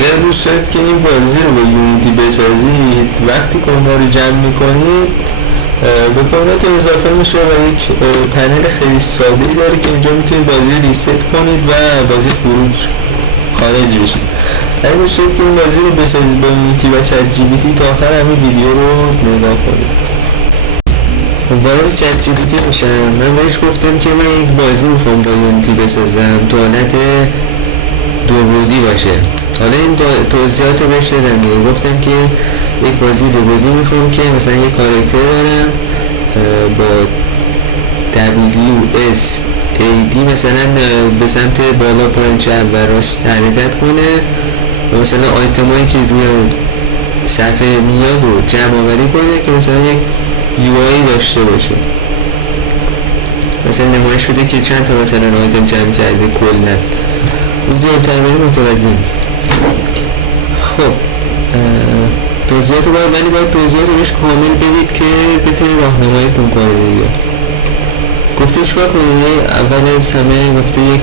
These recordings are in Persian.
اگر دوست دارید که این بازی رو با یونیتی بسازید، وقتی کامپیوتر رو جمع میکنید به کامپیوتر اضافه میشه و یک پنل خیلی ساده‌ای داره که اینجا میتونید بازی رو ریست کنید و بازی خارج بشید. اگر دوست دارید که این بازی رو بسازید با یونیتی و چت جی پی تی، تا آخر همین ویدیو رو نگاه کنید. وارد چت جی پی تی میشم. من بهش گفتم که من یک بازی میخوام با یونیتی بسازم، تو حالت دو بعدی باشه. حالا این توضیحات رو بهش دادم. گفتم که یک بازی دو بعدی میخوام که مثلا یک کاراکتر دارم با WSAD مثلا به سمت بالا پایین چپ و راست حرکت کنه و مثلا آیتمایی که روی صفحه میاد رو جمع آوری کنه که مثلا یک UI داشته باشه. مثلا نمایش بده که چند تا مثلا آیتم جمع کرده کلا. اونجا تقریبا متوجه. خب توضیحات رو باید توضیحات رو بهش کامل بدید که بتونی راهنماییتون کنه دیگه. گفته چیکار کنید؟ اول از همه گفته یک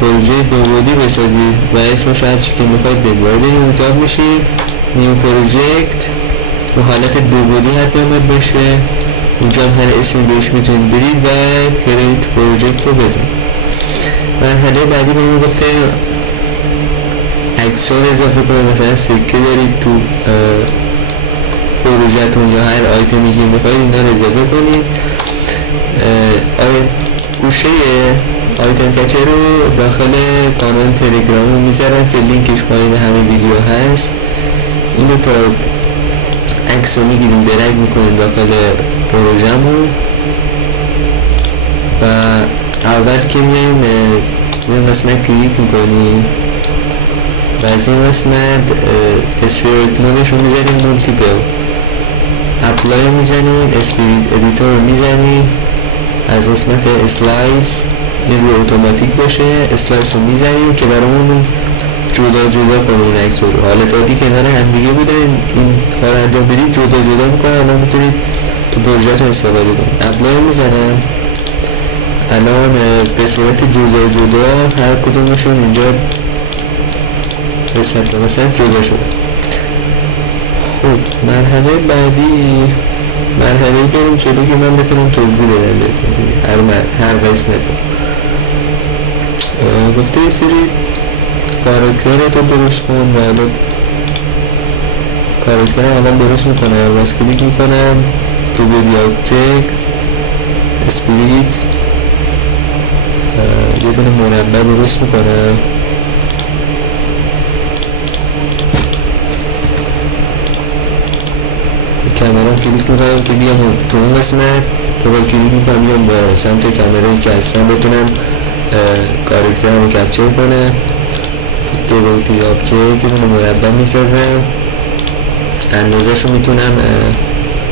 پروژه دو بعدی بسازید و اسمش هر چی که میخواید بدید. وارد اینجا میشید، نیو پروژکت تو حالت دو بعدی حتما باید باشه. اینجا هر اسمی بهش میتونید بدید و کریت پروژکت رو بدید. مرحله بعدی به این گفته عکس‌ها رو اضافه کنید. مثلا سکه دارید تو پروژه‌تون یا هر آیتمی که میخواید اینا رو اضافه کنید. گوشه آیتم کچر رو داخل کانال تلگرام رو میذارم که لینکش پایین همه ویدیو هست. اینو تا عکس رو میگیریم درگ میکنیم داخل پروژه‌مون و اول که میایم این قسمت کلیک میکنیم و از این قسمت اسپریت مودش رو میزنیم مولتیپل، اپلای رو میزنیم، اسپریت ادیتور رو میزنیم، از قسمت اسلایس این رو اتوماتیک باشه اسلایس رو میزنیم که برامون جدا کنه این عکس رو. حالت عادی کنار هم دیگه بوده، این کار انجام بدید جدا میکنه. الان میتونید تو پروژه‌تون استفاده کنید. اپلای رو میزنم. الان به صورت جدا هر کدومشون اینجا قسمت مثلا جدا شده. خب مرحله بعدی بریم جلو که من بتونم توضیح بدم هر قسمت. گفته یه سری کاراکتر رو درست کن و الان کاراکتر اول درست میکنم. باز کلیک میکنم تو ویدیو آبجکت اسپریت یه دونه مربع درست میکنم. کامرام کلیک میکنم که بیام تو اون قسمت دوباره کلیک میکنم بیام با سمت کامرایی که هستم بتونم کاراکترم رو کپچر کنه. دو ویدیو آبجکت یه دونه مربع میسازم. اندازش رو میتونم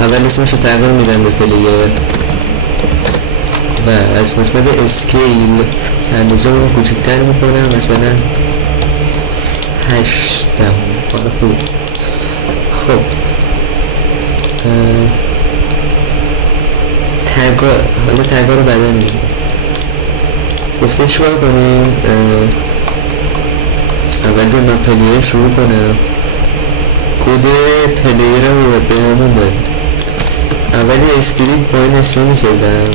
اول اسمش رو تغییر میدم به پلیر و از قسمت اسکیل اندازه رو کوچکتر میکنم مثلا 8. خوب. خب تگا رو بعدا میگیم. گفته چیکار کنیم؟ اول به من پلیر شروع کنم. کد پلیر رو به همون باید اولی اسکریپت با این اسم میسازم.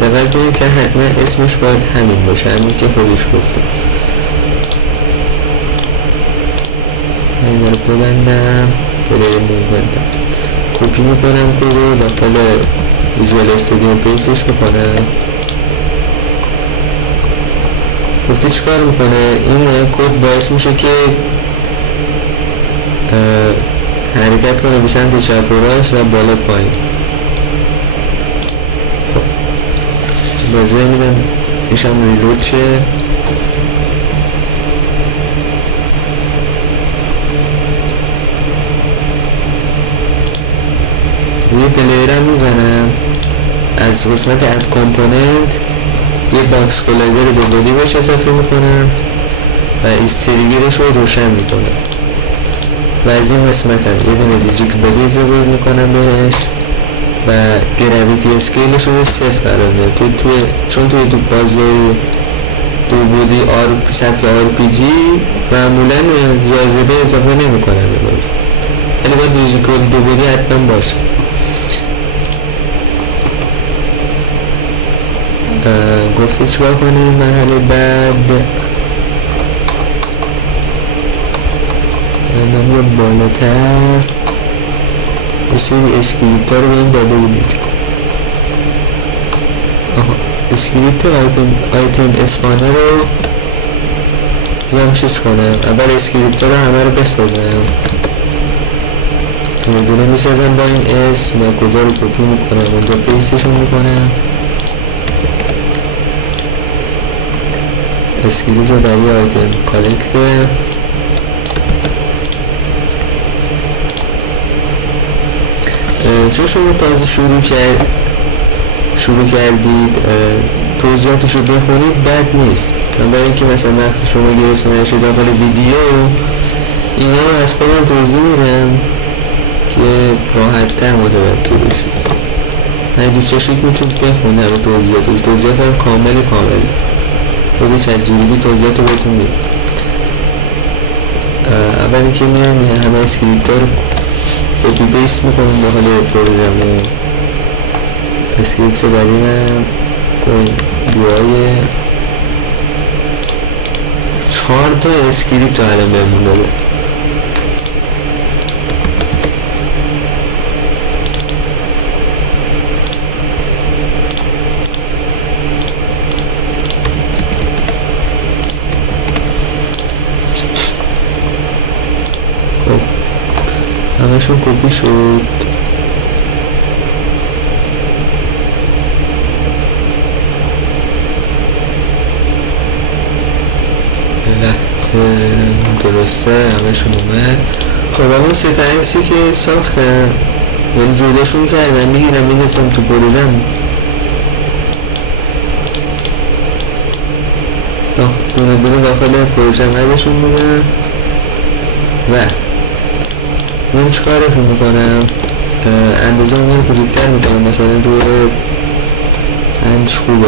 دقیق کنید که حتما اسمش باید همین باشه، همین که خودش گفته. این رو ببندم پلیر موومنتم کپی میکنم کد رو داخل ویژوال استودیو پیستش میکنم. گفته چیکار میکنه؟ این کد باعث میشه که حرکت کنه به سمت چپ و راست و بالا پایین. بازه میدم ایشم ریلود شه. روی پلیرم میزنم. از قسمت اد کامپوننت یه باکس کلایدر دو بعدی باش اضافه میکنم و استریگرش رو روشن میکنم و از این قسمت هم یه دونه دیجیت بادی اضافه میکنم بهش و گراویتی اسکیلش رو 0 قرار میده. چون توی بازی دو بودی سبک RPG معمولا جاذبه اضافه نمی کنن، یعنی باید دیجیکال دو بودی حتما باشه. گفته چیکار کنیم؟ مرحله بعد نمیه بالاتر یه سری اسکریپت ها رو بهم داده بودیم. اسکریپت آیتم اسپانر رو بیام چیز کنم. اول اسکریپت ها رو همه رو بسازم، دونه دونه میسازم با این اسم، کجا رو کپی میکنم اونجا پیستشون میکنم. اسکریپت رو برای آیتم کالکتر چون شما تازه شروع کردید توضیحاتش رو بخونید بد نیست. من برای اینکه مثلا وقتی شما گرفتنش داخل ویدیو اینا رو از خودم توضیح میدم که راحت تر متوجه بشید. اگه دوست داشتید میتونید بخونید همه توضیحات هم کامل خود چت جی پی تی توضیحات رو بهتون میده. اول اینکه میام همه اسکریپت ها رو کپی پیست میکنم داخل پروژه. اسکریپت بعدی من بیای 4 تا اسکریپت رو الان بهمون داده. خب همشون کپی شد. درسته همشون اومد. خب اون سه تا عکسی که ساختم ولی جداشون کردم میگیرم میدستم تو پروژم دونه دونه داخل پروژم قدشون میدم و من چیکارشون میکنم؟ اندازه اون رو کوچیک‌تر میکنم، مثلا رو 5 خوبه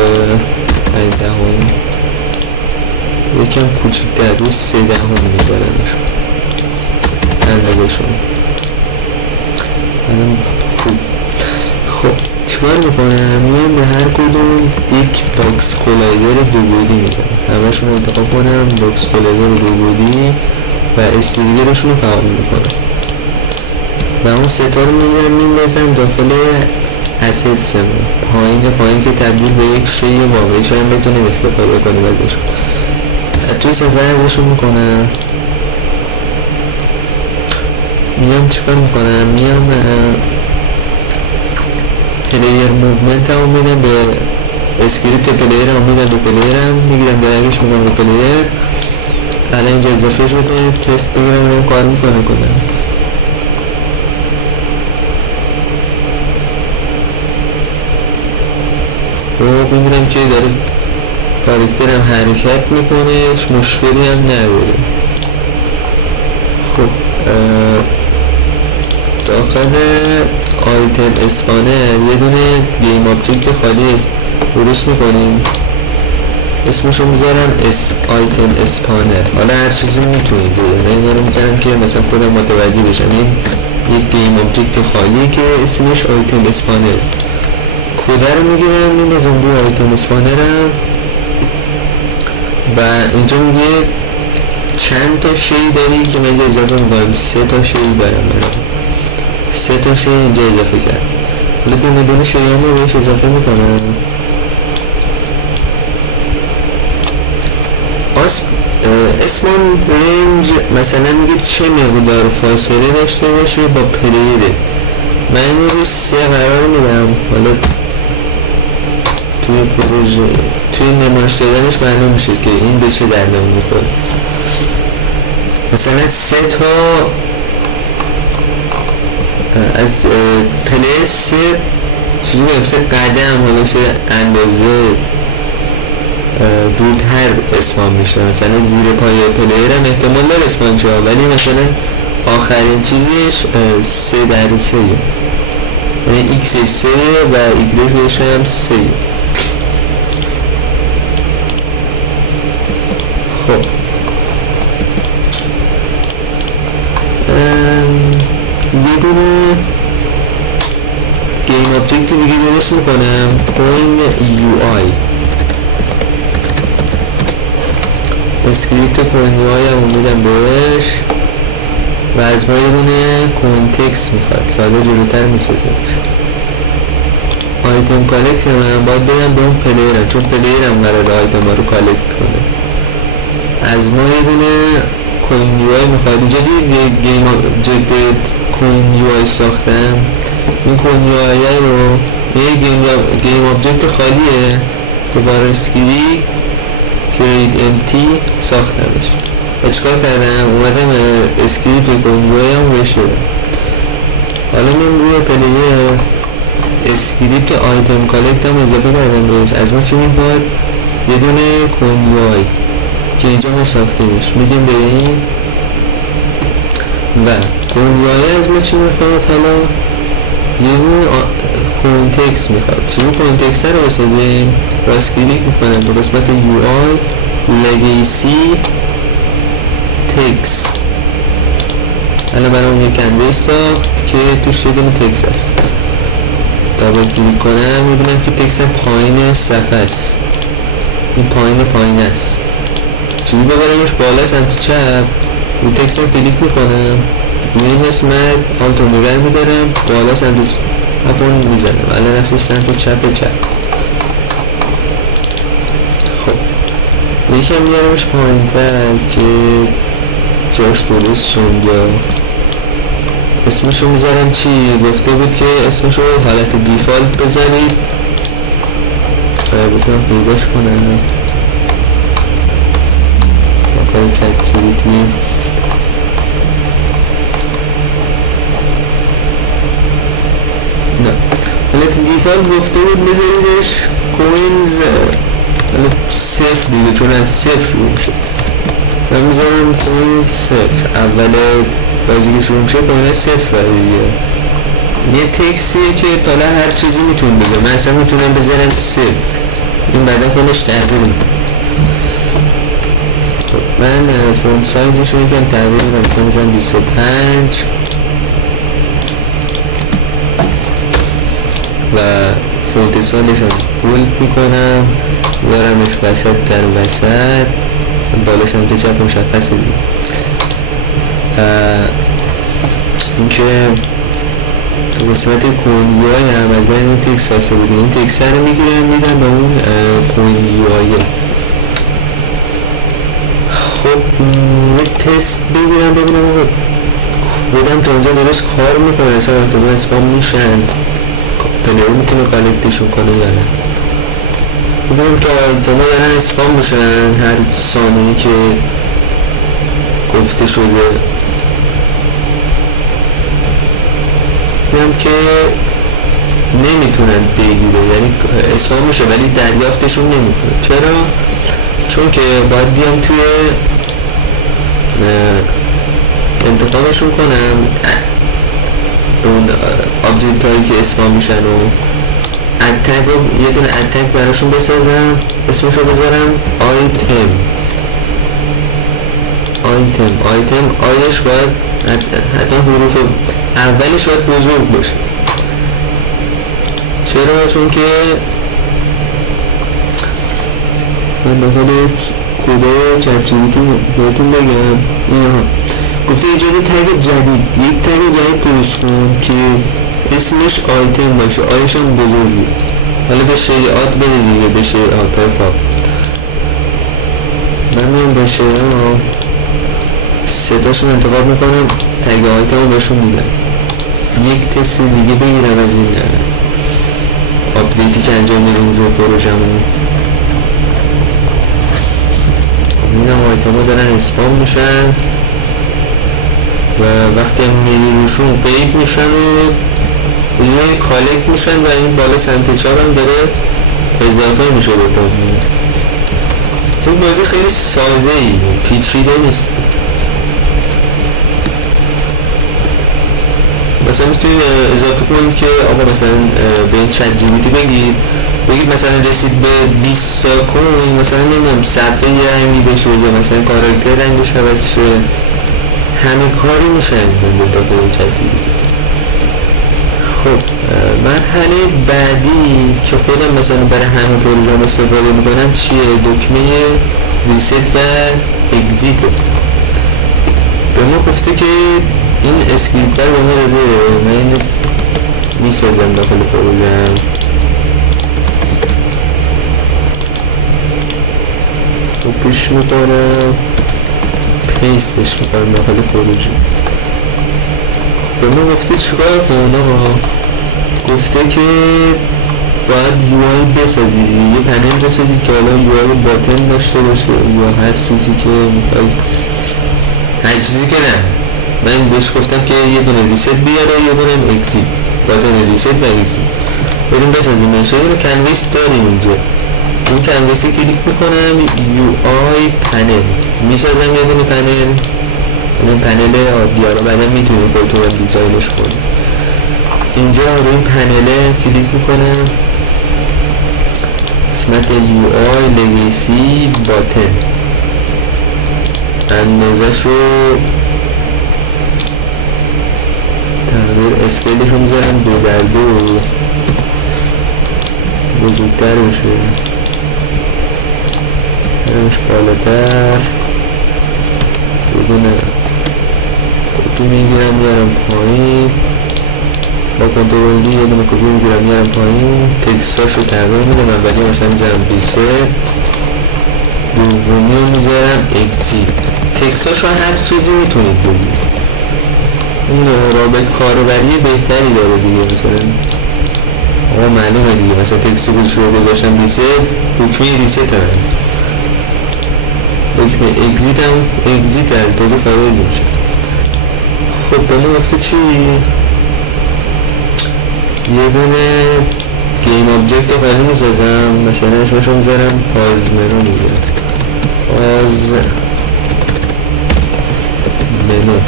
5 دهم یکم کوچیک‌تر روی 3 دهم میذارمشون اندازه‌شون. خب چیکار میکنم؟ میام به هر کدوم یک باکس کولایدر دو بعدی میدم، همشون رو انتخاب کنم باکس کولایدر دو بعدی و استریگرشون رو فعال میکنم و اون ستا رو میندازم داخل اسیتس پایین که تبدیل به یک شی واقعی شاید بتونیم استفاده کنیم ازشون. توی صفحه ازشون میکنم. میام چیکار میکنم؟ میام پلیر موومنت هم میدم به اسکریپت پلیر هم میدم به پلیرم، میگیرم درگش میکنم به پلیر. الان اینجا اضافه شده تست بگیرم اونم کار میکنه کنم. خب میبینم که داره کاراکترم حرکت میکنه، هیچ مشکلی هم نداره. خب داخل آیتم اسپانر یه دونه گیم آبجکت خالی درست میکنیم، اسمشو میذارم آیتم اسپانر. حالا هر چیزی میتونید بگید، من این رو میذارم که مثلا خودم متوجه بشم این یک گیم آبجکت خالی که اسمش آیتم اسپانر. کوده رو میگیرم میندازم روی آیتم اسپانرم و اینجا میگه چند تا شی داری که من اینجا اضافه میکنم. 3 تا شی دارم، 3 تا شی اینجا اضافه کرد. حالا دونه دونه شی هم بهش اضافه میکنم. اسمان رنج مثلا میگه چه مقدار فاصله داشته باشه با پلیره. من این رو 3 قرار میدم. حالا توی پروژه توی نمایش دادنش معلوم میشه که این به چه دردم میخوره. مثلا 3 تا از پلیس چیزی به مثل قدم حالا چه اندازه دورتر اسمان میشه. مثلا زیر پای پلیر هم احتمال داره اسمان شه، ولی مثلا آخرین چیزش 3/3 یعنی x 3 و y هم 3. خب یه دونه گیم آبجکت دیگه درست میکنم، کوین یو آی، اسکریپت کوین یو آی هم میدم بهش و از ما یه دونه کانتکست میخواد که حالا جلوتر میسازم. آیتم کالکت من باید برم به اون پلیرم، چون پلیرم قراره آیتم ها رو کالکت کنه. از ما یه دونه کوین یو آی میخواد. اینجا دید گیم آبجکت کوین یو آی ساختم. این کوین یو آی رو یه گیم آبجکت خالیه که با رسکیری کرید امتی ساختمش. چیکار کردم؟ اومدم اسکریپت کوین یو آی هم بهش دادم. حالا من روی پلیر اسکریپت آیتم کالکت هم اضافه کردم بهش. از ما چی میخواد؟ یه دونه کوین یو آی که اینجا ما ساختیمش میدیم به این و کوین یو آی از ما چی میخواد؟ حالا یه دونه کانتکست میخواد. چون کانتکست رو بسازیم راست کلیک میکنم به قسمت یو آی لگیسی تکس. حالا برام یک کنوه ساخت که توش یه دونه تکس هست. دابل کلیک کنم میبینم که تکس پایین صفحه است. این پایین است. چیزی ببرمش بالا سمت چپ رو تکس رو کلیک میکنم این قسمت آلتو نگر میدارم بالا سمت اپون میزنم الان رفتی سمت چپ. خب یکم میارمش پایین تر که جاش درست شد. یا اسمشو میذارم چی؟ گفته بود که اسمشو حالت دیفالت بذارید. بذارم پیداش کنم با کار چکتیویتی. نه حالت دیفالت گفته بود بذاریدش کوینز صفر دیگه، چون از صفر شروع میشه. من میذارم کوین صفر. اول بازی که شروع میشه کوین صفر دیگه. یه تکسیه که حالا هر چیزی میتون بده. من اصلا میتونم بذارم صفر. این بعدا خودش تغییر میده. من فونت سایزش رو یکم تغییر میدم. مثلا میزنم 25 و فونت سایزش رو بولد میکنم میارمش وسط در وسط بالا سمت چپ مشخصه دیگه. اینکه تو قسمت کوین یو آی هم از باید اون تکس ساخته بودیم. این تکس رو میگیرم میدم به اون کوین یو آی. خب یک تست بگیرم ببینم بودم تا اونجا درست کار میکنه. اصلا احتمال اسپام میشن پلیر میتونه کالکتشون کنه یا نه. ببینم که احتمال دارن اسپام بشن هر ثانیه که گفته شده. ببینم که نمیتونن بگیره، یعنی اسپام میشه ولی دریافتشون نمیکنه. چرا؟ چون که باید بیام توی انتخابشون کنم اون آبجکت هایی که اسپام میشن و اتک رو یه دونه اتک براشون بسازم. اسمش رو بذارم آیتم. آیش باید حتی حروف اولش باید بزرگ باشه. چرا؟ چون که من داخل کده چرچیبیتی بهتون بگم اینها گفته ایجاد تگ جدید. یک تگ جدید درست کن که اسمش آیتم باشه، آیش هم بزرگی. حالا به شیعات بده دیگه، به شیعات پرفاق. من میام به شیعات ستاشون انتخاب میکنم تگ آیتم رو بهشون میدم. یک تست دیگه بگیرم از این آپدیتی که انجام میدم رو پروژمون. میدم آیتم ها دارن اسپام میشن و وقتی میری روشون قیب میشن و روی کالکت میشن و این بالا سمت چپ هم داره اضافه میشه به بازی. تو بازی خیلی ساده ای پیچیده نیست. مثلا میتونید اضافه کنید که آقا مثلا به این چت جی پی تی بگید بگید مثلا رسید به 20 ساکن، مثلا نمیدونم صفحه یه رنگی بشه یا مثلا کاراکتر رنگش عوض شه، همه کاری میشه انجام داد داخل چت جی پی تی. خب مرحله بعدی که خودم مثلا برای همه پروژه استفاده میکنم چیه؟ دکمه ریست و اگزیت. به ما گفته که این اسکریپت رو به ما داده، من اینو میسازم داخل پروژه، کپیش میکنم پیستش میکنم داخل پروژه. به ما گفته چیکار کنم؟ گفته که باید UI بسازی، یه پنل بسازی که حالا UI باتن داشته باشه یا هر چیزی که میخوای، هر چیزی که نه. من بهش گفتم که یه دونه ریست بیاره، یه دونه اکزیت، باتن ریست و اکزیت بریم بسازیم. میشه یه کنویس داریم اینجا، این کنویسی کلیک میکنم UI پنل میسازم، یه دونه پنل، این پنل عادی رو بعدا میتونیم خودتون دیزاینش کنیم. اینجا روی این پنله کلیک میکنم، قسمت UI لگیسی باتن، اندازش رو تغییر اسکیلش رو میذارم 2x2 بزرگتر بشه، برمش بالاتر، بدونه کپی میگیرم میارم پایین، با کنترل دی یه دونه کپی میگیرم میارم پایین، تکستاش رو تغییر میدم، اولی مثلا میذارم 23، دومی رو میذارم اکزیت. تکستاش رو هر چیزی میتونید بگید، این رابط کاربری بهتری داره دیگه. مثلا آقا معلومه دیگه، مثلا تکست رو گذاشتم ریست، دکمه ریست هم دکمه اکزیت هم اکزیت از بازی خارج میشه. خب به ما گفته چی؟ یه دونه گیم آبجکت رو خیلی میسازم، مثلا اسمش رو میذارم پازمنو، میگه پاز منو،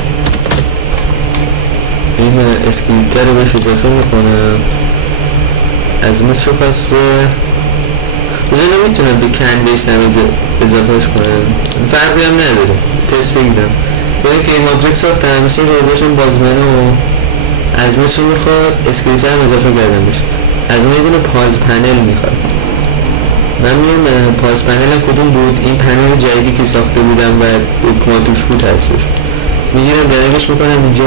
این اسکریپت رو بهش اضافه میکنم. از ما چه خواسته؟ بزنم میتونم به کنویس هم اضافهش کنم، فرقی هم نداره، تست بگیرم. باید گیم آبجکت ساختم، مثل رو ازاشون بازمنو، از ما چی میخواد؟ اسکریپت هم اضافه کردم بشه. از ما یه دونه پاز پنل میخواد. من میام پاز پنل هم کدوم بود؟ این پنل جدیدی که ساخته بودم و دکمه توش بود هستش، میگیرم درگش میکنم اینجا.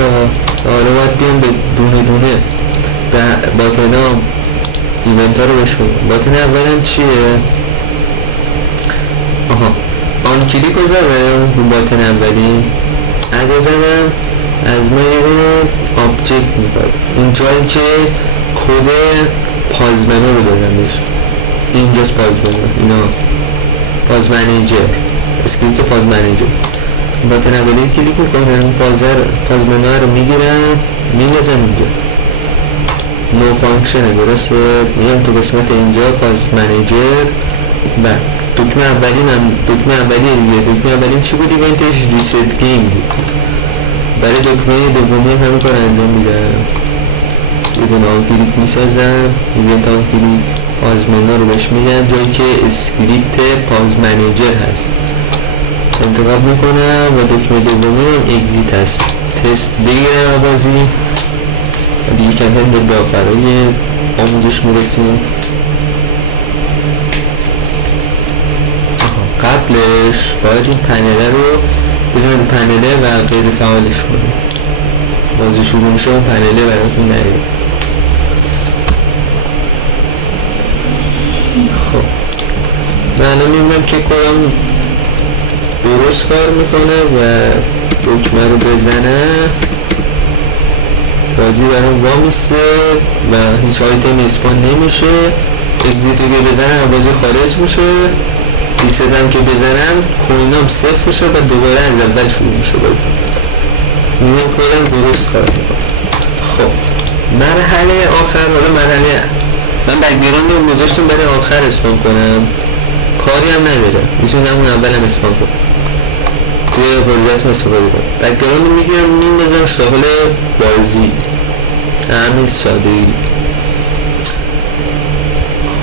حالا باید بیام به دونه دونه باتنا ایونت ها رو بهش بگم. باتن اولم چیه؟ آها، آن کلیک رو زدم رو باتن اولی، اگه زدم از ما یه دونه آبجکت میخواد، اون جایی که کد پازمنو رو دادم بهش، اینجاست پازمنو، اینا پاز منیجر، اسکریپت پاز منیجر. باتن اولی کلیک میکنم، پازمنو رو میگیرم میگذم اینجا، نو فانکشنه، درسته؟ میام تو قسمت اینجا پاز منیجر و دکمه اولی من دکمه اولی دیگه، دکمه اولیم چی بود؟ ایونتش ریست گیم بود. برای دکمه دومی همین کار انجام میدم، یه دونه آن کلیک میسازم، ایونت آن کلیک پازمنو رو بهش میگم، جایی که اسکریپت پاز منیجر هست انتخاب میکنم و دکمه دومی هم اگزیت هست. تست بگیرم بازی دیگه، کم هم به داخلای آموزش میرسیم. قبلش باید این پنله رو بزنید پنله و غیر فعالش کنیم، بازی شروع میشه اون پنله براتون نرید. خب من الان میبینم که کدام درست کار میکنه و دکمه رو بزنه بازی برام وامیسته و هیچ آیتم اسپان نمیشه. اگزیت رو که بزنم بازی خارج میشه، ریست هم که بزنم کوینام صفر میشه و دوباره از اول شروع میشه بازی. میگم کدام درست کار میکنه. خب مرحله آخر، حالا مرحله من بک‌گراند رو گذاشتم برای آخر اسپان کنم، کاری هم نداره، میتونم اون اول هم اسپان کنم، توی پروژه‌تون استفاده کنم. بک‌گراند رو میگیرم میندازمش داخل بازی، همین سادگی.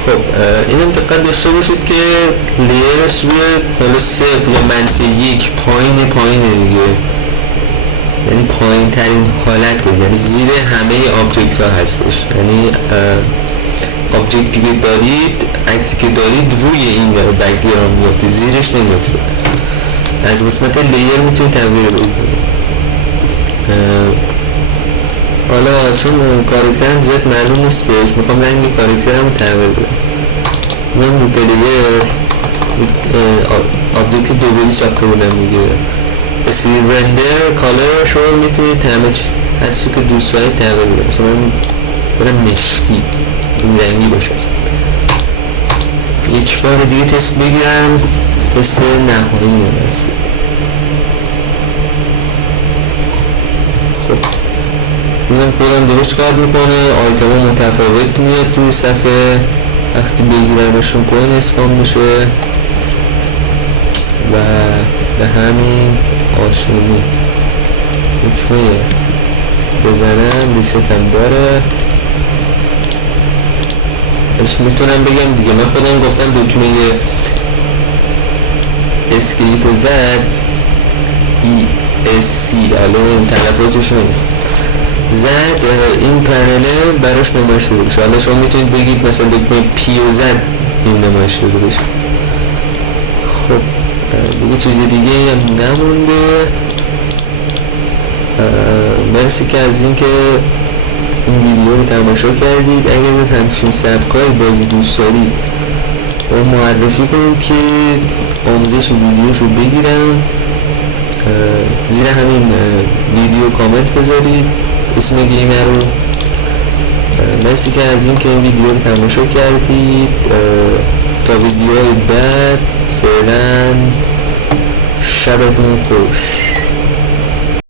خب اینم دقت داشته باشید که لیرش روی حالا 0 یا -1 پایینه دیگه، یعنی پایین ترین حالته، یعنی زیر همه آبجکت ها هستش. یعنی آبجکتی که دارید، عکسی که دارید روی این بک‌گراند میفته، زیرش نمیفته. از قسمت لیر میتونید تغییر بدید. حالا چون کاراکترم زیاد معلوم نیستش، میخوام رنگ کاراکترم رو تغییر بدم. میام رو پلیر آبجکت دوباری ساخته بودم دیگه، اسکرین رندر کالرش رو میتونید هر چیزی که دوست دارید تغییر بدید. مثلا من برم مشکی، این رنگی باشه. یک بار دیگه تست بگیرم، تست نهایی هست. خب اینم کدم درست کار میکنه، آیتم ها متفاوت میاد توی صفحه، وقتی بگیرمشون کوین اسپام میشه و به همین آسونی دکمه بزنم ریست هم داره. ازش میتونم بگم دیگه، من خودم گفتم دکمه اسکیپ و زد ESC، الان تلفظشون زد، این پنله براش نمایش داده بشه. حالا شما میتونید بگید مثلا دکمه پی و زد این نمایش داده بشه. خب دیگه چیز دیگه هم نمونده. مرسی که از اینکه این ویدیو رو تماشا کردید. اگر همچین سبکای بازی دوست دارید و معرفی کنید که آموزش ویدیوش رو بگیرم. زیر همین ویدیو کامنت بذارید اسم گیمر رو. مرسی که از اینکه این ویدیو رو تماشا کردید. تا ویدیوهای بعد، فعلا شبتون خوش.